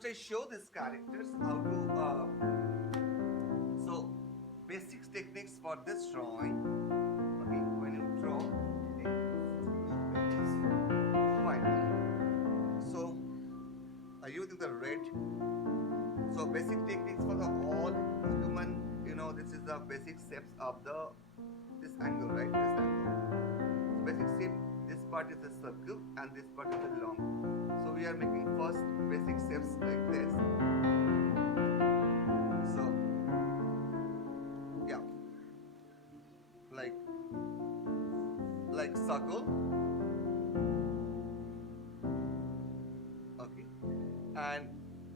first I show these characters how to so basics techniques for this drawing. Okay, when you draw, fine. So I'm using the red. So basic techniques for the all human, this is the basic steps of this angle, right? This angle. So basic step, this part is a circle and this part is a long. So we are making first basic steps like this. So yeah, like circle. Okay, and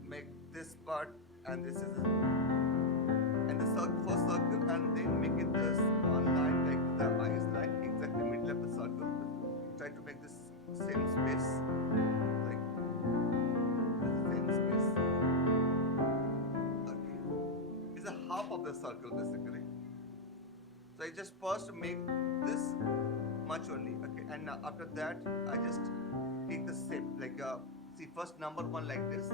make this part, and this is and the first circle, and then make it this one line like the eyes line, exactly middle of the circle. Try to make this same space, like this same space. Okay, it's a half of the circle basically. So I just first make this much only. Okay, and now after that I just take the shape like see first number one like this.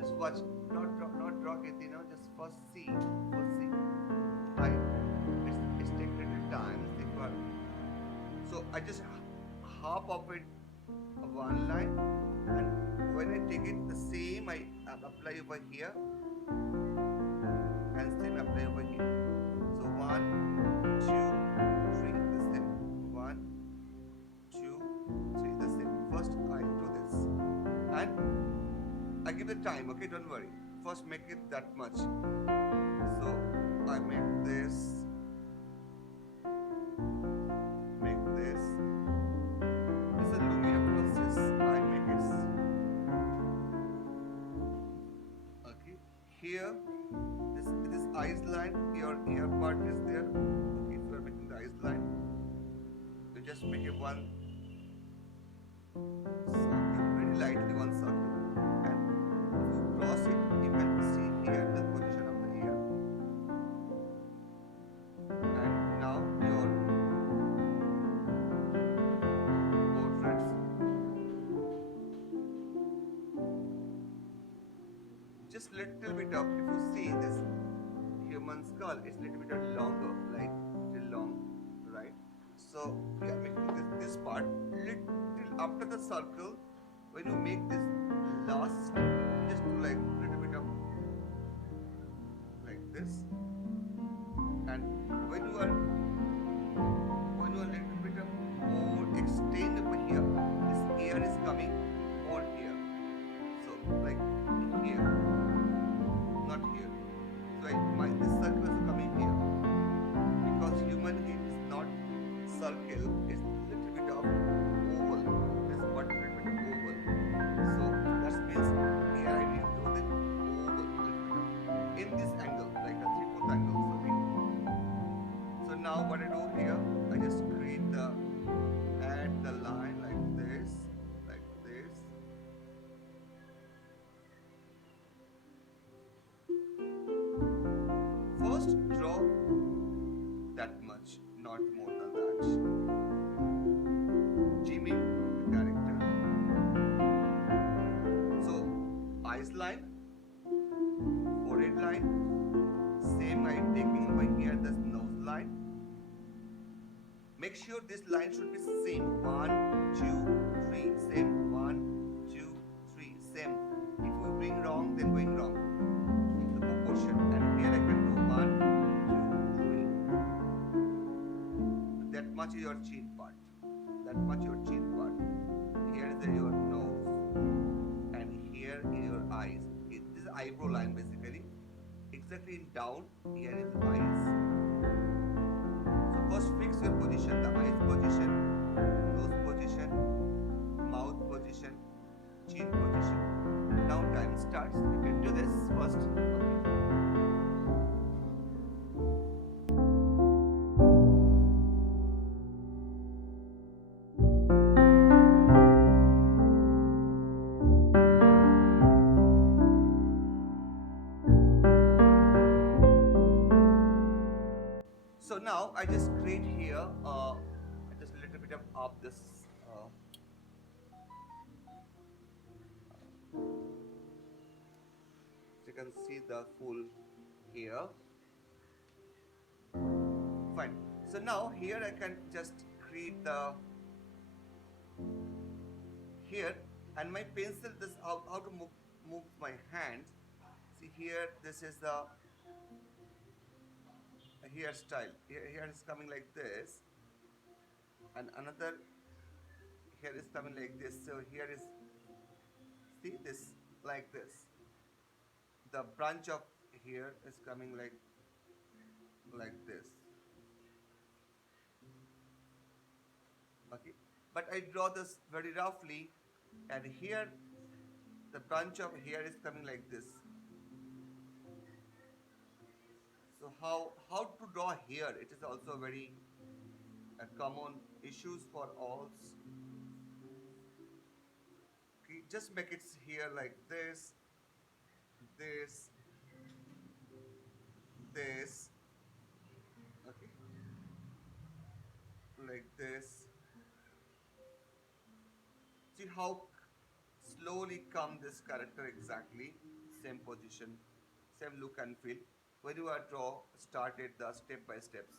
Just watch, not draw it, just first see. Right? It's taking little time. So I just half of it one line, and when I take it the same I apply over here, and same apply over here. So 1, 2, 3, the same. 1, 2, 3, the same. First I do this, and I give the time, okay, don't worry. First make it that much. So I make this. It's a Lumia process. I make it. Okay. Here, this eyes line, your ear part is there. Okay, if you are making the eyes line, you just make it one circle, very lightly one circle. Cross it, you can see here the position of the ear. And now your portraits. Just little bit of, if you see this human skull, it's little bit longer, like little long, right? So we are making this part little after the circle. When you make this last, just do like little bit of like this, and when you are little bit of more extend over here, this ear is coming more here. So like here, not here. So this circle is coming here because human head is not circle, it's little bit of oval. This part is little bit of oval. So that means here I need to do the oval in this angle, like a 3/4 angle. So now what I do here, I just create add the line like this. First draw that much, not more than that. Jimmy the character. So eyes line, forehead line, same I taking over here this nose line. Make sure this line should be same. 1, 2, 3, same. 1, 2, 3, same. If we bring wrong, then going wrong. The proportion. And here I can do 1, 2, 3. That much is your chin part. Here is your nose. And here is your eyes. This is eyebrow line basically. Exactly in down, here is eyes. So first fix your position, the eyes position, nose position, mouth position, chin position. Now time starts. You can do this first. So now I just create here just a little bit of this can see the full here. Fine. So now here I can just create the here, and my pencil, this how to move my hands. See here, this is the hairstyle. Here is coming like this, and another here is coming like this. So here is, see this, like this. The branch of here is coming like this. Okay, but I draw this very roughly, and here the branch of here is coming like this. So how to draw here? It is also very common issues for all. Okay, just make it here like this, this, this. Okay, like this. See how slowly come this character exactly, same position, same look and feel. When you are draw, started the step by steps.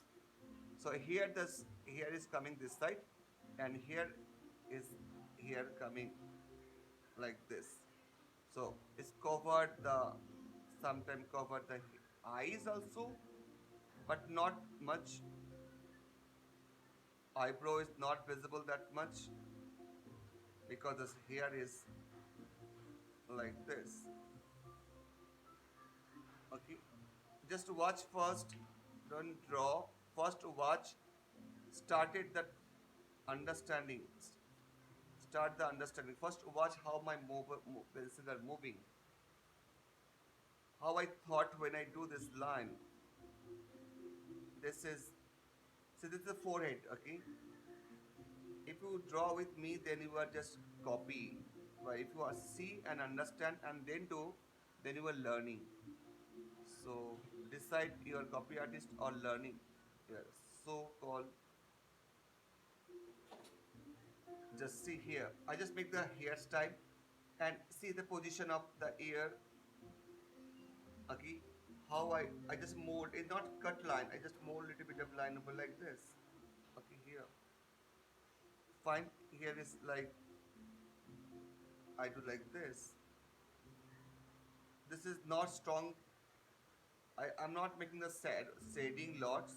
So here is coming this side, and is here coming like this. So it's covered the, sometime covered the eyes also, but not much. Eyebrow is not visible that much because this hair is like this. Okay, just watch first, don't draw. First watch, started that understanding. Start the understanding. First watch how my pencil are moving. How I thought when I do this line. This is, see this is the forehead, okay? If you draw with me, then you are just copy. But if you are see and understand and then do, then you are learning. So decide you are copy artist or learning. Yeah, so called. Just see here. I just make the hairstyle and see the position of the ear. Okay, how I just mold. It's not cut line. I just mold little bit of line over like this. Okay, here. Fine. Here is like I do like this. This is not strong. I'm not making the shading lots.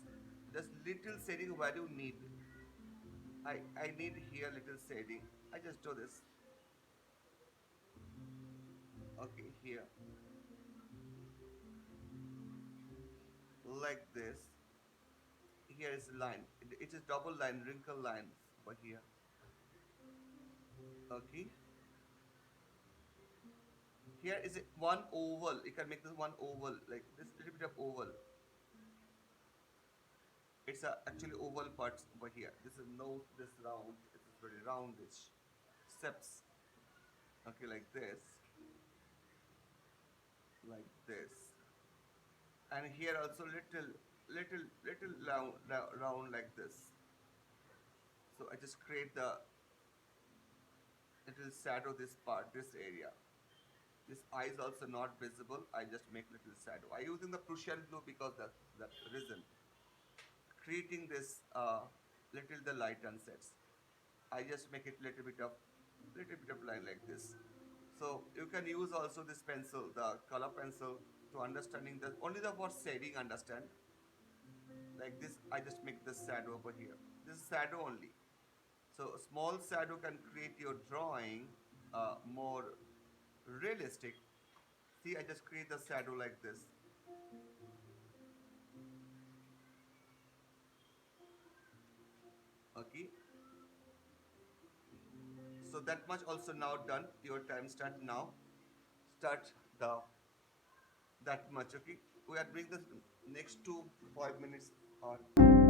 Just little shading where you need. I need here little shading. I just do this. Okay, here. Like this. Here is line. It is double line, wrinkle lines over here. Okay. Here is one oval. You can make this one oval, like this little bit of oval. It's actually oval parts over here. This is nose, this round. It is very roundish. Steps. Okay, like this, and here also little round like this. So I just create the little shadow this part, this area. This eye is also not visible. I just make little shadow. I using the Prussian blue because that reason. Creating this little the light and sets. I just make it little bit of line like this. So you can use also this pencil, the color pencil, to understanding the only the for shading understand. Like this, I just make the shadow over here. This is shadow only. So a small shadow can create your drawing more realistic. See, I just create the shadow like this. Okay. So that much also now done. Your time start now. Start the that much. Okay. We are doing this next 2 5 minutes on.